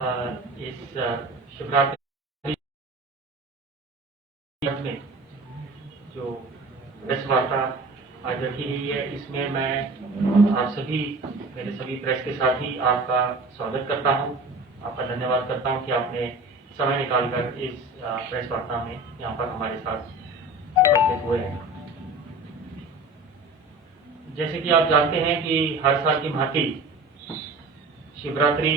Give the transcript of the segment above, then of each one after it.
इस शिवरात्रि में जो प्रेस वार्ता आज रखी गई है, इसमें मैं आप सभी मेरे सभी प्रेस के साथी आपका स्वागत करता हूं, आपका धन्यवाद करता हूं कि आपने समय निकालकर इस प्रेस वार्ता में यहां पर हमारे साथ उपस्थित हुए हैं। जैसे कि आप जानते हैं कि हर साल की भांति शिवरात्रि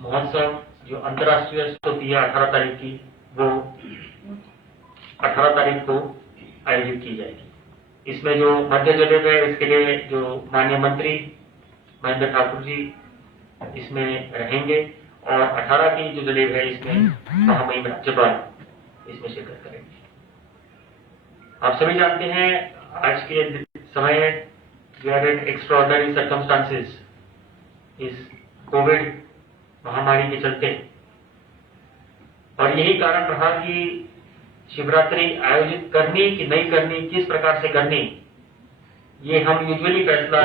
महोत्सव जो अंतर्राष्ट्रीय होती है 18 तारीख की, वो 18 तारीख को आयोजित की जाएगी। इसमें जो मध्य जलेब है, इसके लिए जो माननीय मंत्री महेंद्र ठाकुर जी इसमें रहेंगे और 18 की जो जलेब है इसमें महामहिम राज्यपाल इसमें शिरकत करेंगे। आप सभी जानते हैं आज के समय we are in extraordinary circumstances इस कोविड महामारी के चलते, और यही कारण रहा कि शिवरात्रि आयोजित करनी कि नहीं करनी, किस प्रकार से करनी, ये हम यूजुअली फैसला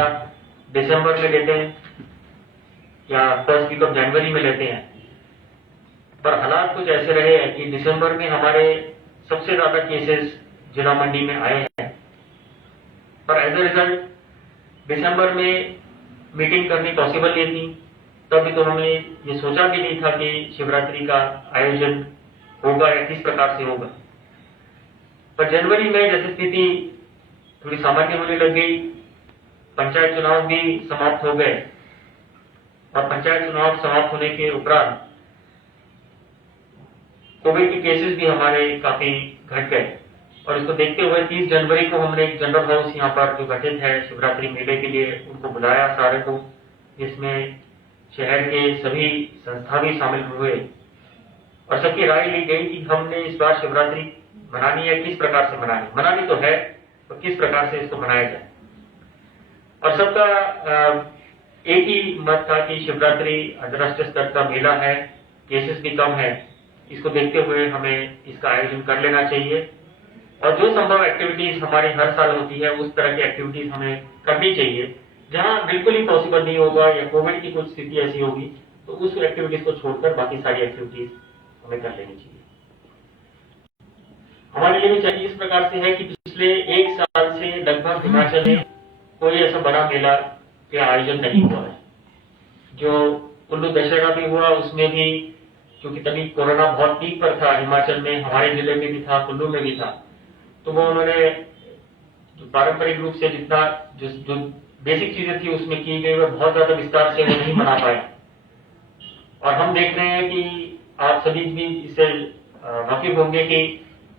दिसंबर में लेते हैं या फर्स्ट वीक ऑफ जनवरी में लेते हैं। पर हालात कुछ ऐसे रहे हैं कि दिसंबर में हमारे सबसे ज्यादा केसेस जिला मंडी में आए हैं, पर एज ए रिजल्ट दिसंबर में मीटिंग करनी पॉसिबल नहीं थी। तभी तो हमें ये सोचा भी नहीं था कि शिवरात्रि का आयोजन होगा या किस प्रकार से होगा। पर जनवरी में जैसे स्थिति थोड़ी सामान्य होने लग गई, पंचायत चुनाव भी समाप्त हो गए और पंचायत चुनाव समाप्त होने के उपरांत कोविड के केसेस भी हमारे काफी घट गए, और इसको देखते हुए 30 जनवरी को हमने एक जनरल हाउस यहाँ पर जो गठित है शिवरात्रि मेले के लिए, उनको बुलाया सारे को, जिसमें शहर के सभी संस्था भी शामिल हुए और सबकी राय ली गई कि हमने इस बार शिवरात्रि मनानी है, किस प्रकार से मनानी तो है, तो किस प्रकार से इसको मनाया जाए। और सबका एक ही मत था कि शिवरात्रि अंतर्राष्ट्रीय स्तर का मेला है, केसेस भी कम है, इसको देखते हुए हमें इसका आयोजन कर लेना चाहिए और जो संभव एक्टिविटीज हमारी हर साल होती है उस तरह की एक्टिविटीज हमें करनी चाहिए। जहां बिल्कुल ही पॉसिबल नहीं होगा या कोविड की कुछ स्थिति ऐसी होगी तो उस एक्टिविटीज को छोड़कर बाकी सारी एक्टिविटीज हमें कर लेनी चाहिए। हमारे लिए भी चाहिए इस प्रकार से है कि पिछले एक साल से लगभग हिमाचल में कोई ऐसा बड़ा मेला का आयोजन नहीं हुआ है। जो कुल्लू दशहरा भी हुआ उसमें भी, क्योंकि तभी कोरोना बहुत पीक पर था हिमाचल में, हमारे जिले में भी था, कुल्लू में भी था, तो वो उन्होंने पारंपरिक रूप से जितना जो बेसिक चीजें थी उसमें की गई, वो बहुत ज्यादा विस्तार से वो नहीं मना पाए। और हम देख रहे हैं कि आप सभी भी इससे वाकिफ होंगे कि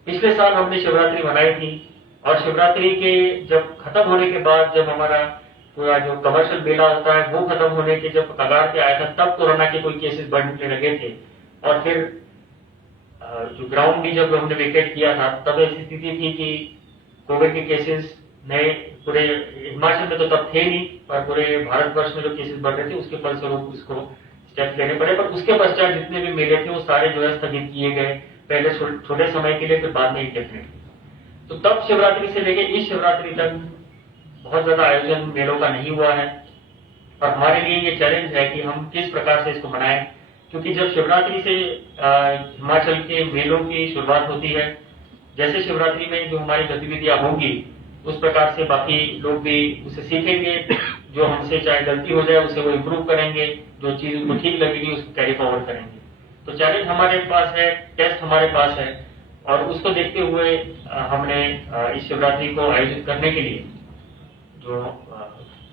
पिछले साल हमने शिवरात्रि मनाई थी और शिवरात्रि के जब खत्म होने के बाद, जब हमारा पूरा जो कमर्शियल मेला होता है वो खत्म होने के जब कगार पे आया था, तब कोरोना के कोई केसेस बढ़ने लगे थे और फिर जो ग्राउंड भी जब हमने वेकेट किया था तब ऐसी स्थिति थी कि कोविड के केसेस नए पूरे हिमाचल में तो तब थे नहीं, पर पूरे भारतवर्ष में जो केसेस बढ़ रहे थे उसके फलस्वरूप इसको स्टेप्स लेने पड़े। पर उसके पश्चात जितने भी मेले थे वो सारे जो है स्थगित किए गए, पहले छोटे समय के लिए, फिर बाद में इंडेफिनिटली। तो तब शिवरात्रि से लेकर इस शिवरात्रि तक बहुत ज्यादा आयोजन मेलों का नहीं हुआ है और हमारे लिए ये चैलेंज है कि हम किस प्रकार से इसको मनाएं, क्योंकि जब शिवरात्रि से हिमाचल के मेलों की शुरुआत होती है, जैसे शिवरात्रि में जो हमारी गतिविधियां होंगी उस प्रकार से बाकी लोग भी उसे सीखेंगे, जो हमसे चाहे गलती हो जाए उसे वो इम्प्रूव करेंगे, जो चीज उनको ठीक लगेगी उसको कैरी फॉरवर्ड करेंगे। तो चैलेंज हमारे पास है, टेस्ट हमारे पास है और उसको देखते हुए हमने इस शिवरात्रि को आयोजित करने के लिए जो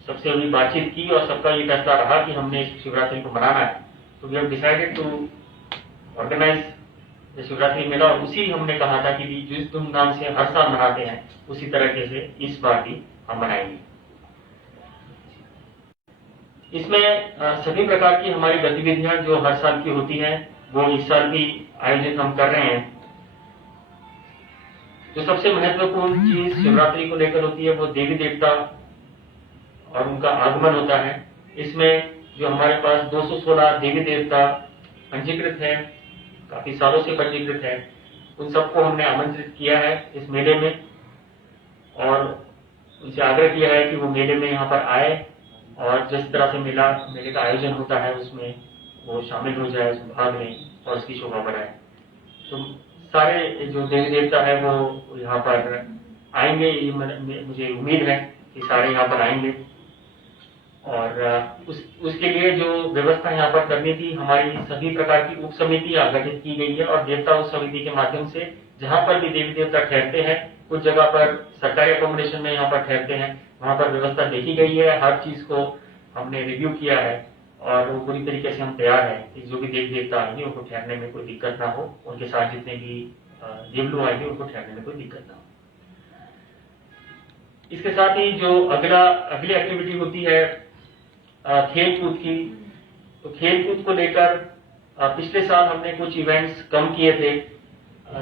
सबसे अभी बातचीत की और सबका ये फैसला रहा कि हमने इस शिवरात्रि को मनाना है। तो we have decided to organize Shivratri mela, और उसी हमने कहा था कि जिस धूमधाम से हर साल मनाते हैं उसी तरीके से इस बार भी हम मनाएंगे। इसमें सभी प्रकार की हमारी गतिविधियां जो हर साल की होती हैं वो इस साल भी आयोजित हम कर रहे हैं। जो सबसे महत्वपूर्ण चीज शिवरात्रि को लेकर होती है वो देवी देवता और उनका आगमन होता है। इसमें जो हमारे पास 216 देवी देवता पंजीकृत है, काफी सालों से पंजीकृत है, उन सबको हमने आमंत्रित किया है इस मेले में और उनसे आग्रह किया है कि वो मेले में यहाँ पर आए और जिस तरह से मेले का आयोजन होता है उसमें वो शामिल हो जाए, उसमें भाग लें और उसकी शोभा बढ़ाए। तो सारे जो देवी देवता है वो यहाँ पर आएंगे, ये मुझे उम्मीद है कि सारे यहाँ पर आएंगे। और उसके लिए जो व्यवस्था यहाँ पर करनी थी, हमारी सभी प्रकार की उप समितियां गठित की गई है और देवता उप समिति के माध्यम से जहाँ पर भी देवी देवता ठहरते हैं, कुछ जगह पर सरकारी अकोमोडेशन में यहाँ पर ठहरते हैं, वहां पर व्यवस्था देखी गई है, हर चीज को हमने रिव्यू किया है और वो पूरी तरीके से हम तैयार है कि जो भी देवी देवता आएंगे उनको ठहरने में कोई दिक्कत ना हो, उनके साथ जितने भी देवलू आएंगे उनको ठहरने में कोई दिक्कत ना हो। इसके साथ ही जो अगली एक्टिविटी होती है खेल कूद की, तो खेल कूद को लेकर पिछले साल हमने कुछ इवेंट्स कम किए थे,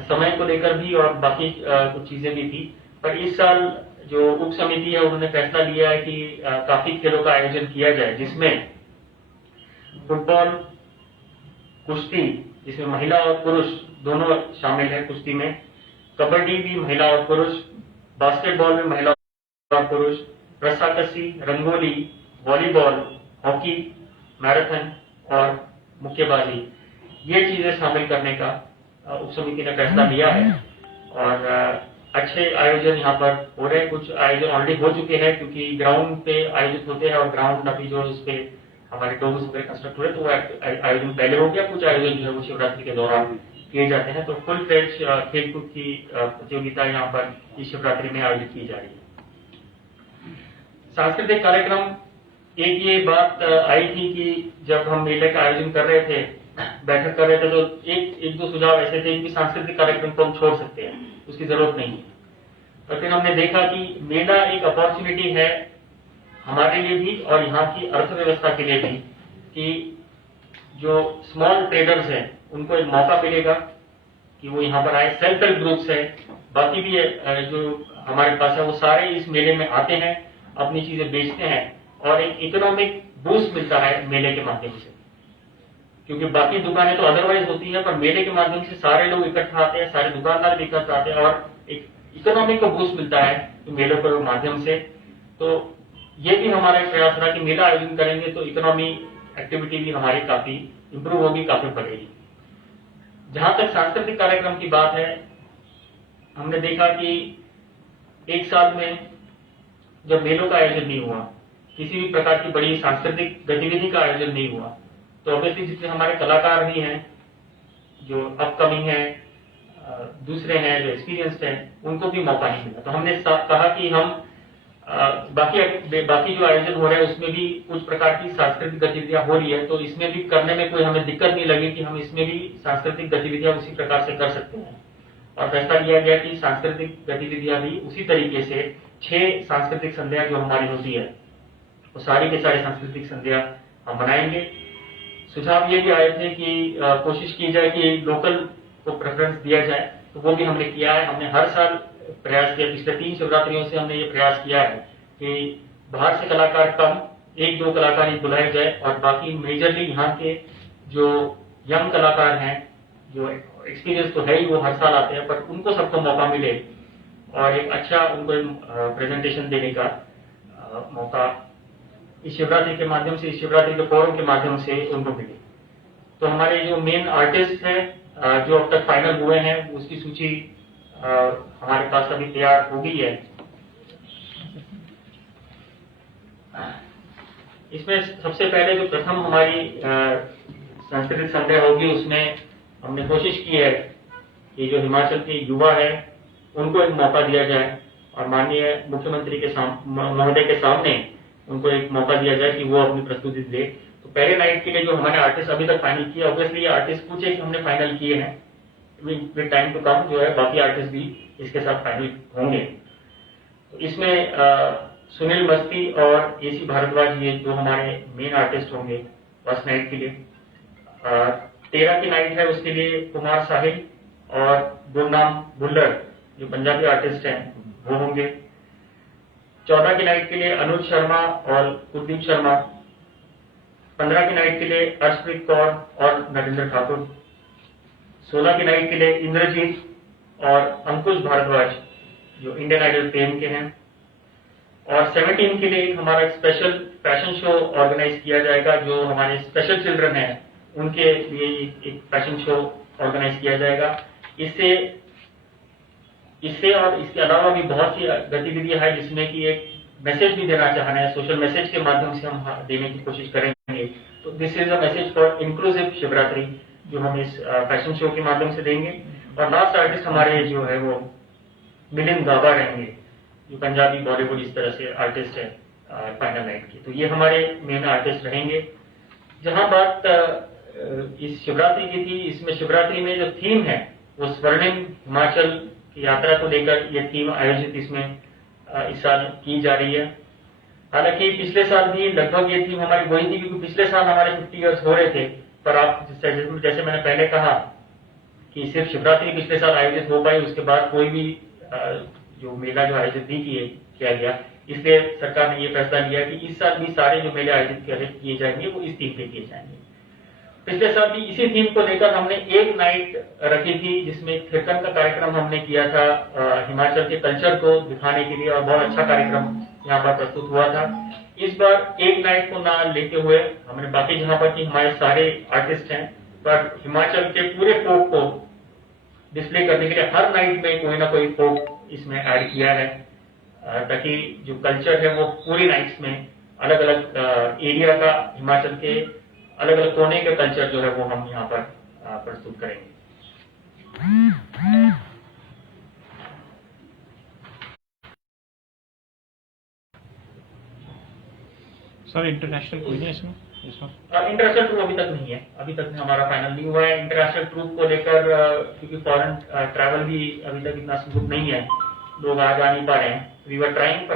समय को लेकर भी और बाकी कुछ चीजें भी थी, पर इस साल जो उप समिति है उन्होंने फैसला लिया है कि काफी खेलों का आयोजन किया जाए, जिसमें फुटबॉल, कुश्ती जिसमें महिला और पुरुष दोनों शामिल है, कुश्ती में कबड्डी भी महिला और पुरुष, बास्केटबॉल में महिला और पुरुष, रस्साकसी, रंगोली, वॉलीबॉल, हॉकी, मैराथन और मुक्केबाजी, ये चीजें शामिल करने का उप समिति ने फैसला लिया है। और अच्छे आयोजन यहाँ पर हो रहे हैं, कुछ आयोजन ऑलरेडी हो चुके हैं क्योंकि ग्राउंड पे आयोजित होते हैं और ग्राउंड अभी जो इस पे हमारे डोम्स वगैरह कंस्ट्रक्ट हो रहे, तो वो आयोजन पहले हो गया, कुछ आयोजन जो है वो शिवरात्रि के दौरान किए जाते हैं। तो फुल फ्लेज खेलकूद की प्रतियोगिता यहाँ पर इस शिवरात्रि में आयोजित की जा रही है। सांस्कृतिक कार्यक्रम, एक ये बात आई थी कि जब हम मेले का आयोजन कर रहे थे, बैठक कर रहे थे, तो एक दो सुझाव ऐसे थे कि सांस्कृतिक कार्यक्रम को हम छोड़ सकते हैं, उसकी जरूरत नहीं है। तो फिर हमने देखा कि मेला एक अपॉर्चुनिटी है हमारे लिए भी और यहाँ की अर्थव्यवस्था के लिए भी, कि जो स्मॉल ट्रेडर्स हैं उनको एक मौका मिलेगा कि वो यहाँ पर आए, सेल्फ हेल्प ग्रुप्स है, बाकी भी जो हमारे पास है वो सारे इस मेले में आते हैं, अपनी चीजें बेचते हैं और एक इकोनॉमिक बूस्ट मिलता है मेले के माध्यम से, क्योंकि बाकी दुकानें तो अदरवाइज होती है, पर मेले के माध्यम से सारे लोग इकट्ठा आते हैं, सारे दुकानदार भी इकट्ठा आते हैं और एक इकोनॉमिक को बूस्ट मिलता है मेले के माध्यम से। तो ये भी हमारा एक प्रयास रहा कि मेला आयोजन करेंगे तो इकोनॉमी एक्टिविटी भी हमारी काफी इंप्रूव होगी, काफी बढ़ेगी। जहां तक सांस्कृतिक कार्यक्रम की बात है, हमने देखा कि एक साल में जब मेलों का आयोजन नहीं हुआ, किसी भी प्रकार की बड़ी सांस्कृतिक गतिविधि का आयोजन नहीं हुआ, तो ऑब्वियसली जितने हमारे कलाकार भी हैं, जो अपकमिंग है, दूसरे हैं जो एक्सपीरियंस्ड हैं, उनको भी मौका नहीं मिला। तो हमने कहा कि हम बाकी जो आयोजन हो रहा है उसमें भी कुछ प्रकार की सांस्कृतिक गतिविधियां हो रही है, तो इसमें भी करने में कोई हमें दिक्कत नहीं लगी कि हम इसमें भी सांस्कृतिक गतिविधियां उसी प्रकार से कर सकते हैं। और फैसला लिया गया कि सांस्कृतिक गतिविधियां भी उसी तरीके से 6 सांस्कृतिक संध्या जो हमारी होती है, वो सारी के सारी सांस्कृतिक संध्या हम बनाएंगे। सुझाव ये भी आए थे कि कोशिश की जाए कि लोकल को प्रेफरेंस दिया जाए, तो वो भी हमने किया है। हमने हर साल प्रयास किया, पिछले 3 शिवरात्रियों से हमने ये प्रयास किया है कि बाहर से कलाकार कम, 1-2 कलाकार ही बुलाए जाए और बाकी मेजरली यहाँ के जो यंग कलाकार हैं, जो एक्सपीरियंस तो है ही, वो हर साल आते हैं, पर उनको सबको मौका मिले और एक अच्छा उनको प्रेजेंटेशन देने का मौका इस शिवरात्रि के माध्यम से, इस शिवरात्रि के फोरम के माध्यम से उनको मिले। तो हमारे जो मेन आर्टिस्ट हैं जो अब तक फाइनल हुए हैं, उसकी सूची हमारे पास अभी तैयार हो गई है। इसमें सबसे पहले जो प्रथम हमारी सांस्कृतिक संध्या होगी, उसमें हमने कोशिश की है कि जो हिमाचल के युवा है उनको एक मौका दिया जाए और माननीय मुख्यमंत्री के महोदय के सामने उनको एक मौका दिया जाए कि वो अपनी प्रस्तुति दे। तो पहले नाइट के लिए जो हमारे आर्टिस्ट अभी तक फाइनल किया, ऑब्वियसली ये आर्टिस्ट पूछे कि हमने फाइनल किए हैं, विद टाइम टू कम जो है बाकी आर्टिस्ट भी इसके साथ फाइनल होंगे। तो इसमें सुनील मस्ती और एसी भारद्वाज, ये जो हमारे मेन आर्टिस्ट होंगे फर्स्ट नाइट के लिए। 13 की नाइट है, उसके लिए कुमार साहिल और गुरनाम बुल्लर जो पंजाबी आर्टिस्ट हैं वो होंगे। 14 की नाइट के लिए अनुज शर्मा और कुलदीप शर्मा। 15 की नाइट के लिए अर्शप्रीत कौर और नरेंद्र ठाकुर। 16 की नाइट के लिए इंद्रजीत और अंकुश भारद्वाज जो इंडियन आइडल फेम के हैं। और 17 के लिए हमारा एक स्पेशल फैशन शो ऑर्गेनाइज किया जाएगा। जो हमारे स्पेशल चिल्ड्रन हैं उनके लिए एक फैशन शो ऑर्गेनाइज किया जाएगा। इससे और इसके अलावा भी बहुत सी गतिविधियां हैं जिसमें कि एक मैसेज भी देना चाह रहे हैं, सोशल मैसेज के माध्यम से हम देने की कोशिश करेंगे। तो this is a message for inclusive Shivratri जो हम इस फैशन शो के माध्यम से देंगे। और लास्ट आर्टिस्ट हमारे जो है वो मिलिंद गाबा रहेंगे, जो पंजाबी बॉलीवुड इस तरह से आर्टिस्ट है फाइनल नाइट की। तो ये हमारे मेन आर्टिस्ट रहेंगे। जहां बात इस शिवरात्रि की थी, इसमें शिवरात्रि में जो थीम है वो स्वर्णिम हिमाचल की यात्रा को लेकर ये थीम आयोजित इसमें इस साल की जा रही है। हालांकि पिछले साल भी लगभग ये थीम हमारी वही थी, क्योंकि पिछले साल हमारे 50 ईयर्स हो रहे थे। पर आप जैसे मैंने पहले कहा कि सिर्फ शिवरात्रि पिछले साल आयोजित हो पाई, उसके बाद कोई भी जो मेला जो आयोजित नहीं किया गया। इसलिए सरकार ने ये फैसला लिया कि इस साल भी सारे जो मेले आयोजित किए जाएंगे वो इस थीम पे किए जाएंगे। पिछले साल भी इसी थीम को लेकर हमने एक नाइट रखी थी, जिसमें कीर्तन का कार्यक्रम हमने किया था हिमाचल के कल्चर को दिखाने के लिए, और बहुत अच्छा कार्यक्रम यहाँ पर प्रस्तुत हुआ था। इस बार एक नाइट को ना लेते हुए हमने बाकी जहां पर कि हमारे सारे आर्टिस्ट हैं, पर हिमाचल के पूरे फोक को डिस्प्ले करने के लिए हर नाइट में कोई ना कोई फोक इसमें ऐड किया है, ताकि जो कल्चर है वो पूरी नाइट्स में अलग अलग एरिया का, हिमाचल के अलग अलग कोने के कल्चर जो है वो हम यहाँ पर प्रस्तुत करेंगे। सर इंटरनेशनल कोई नहीं इसमें? इंटरनेशनल ट्रूप अभी तक नहीं है, अभी तक हमारा फाइनल नहीं हुआ है। इंटरनेशनल ट्रूप को लेकर क्योंकि फॉरेन ट्रैवल भी अभी तक इतना स्मूथ नहीं है, लोग आ जा नहीं पा रहे हैं। We were trying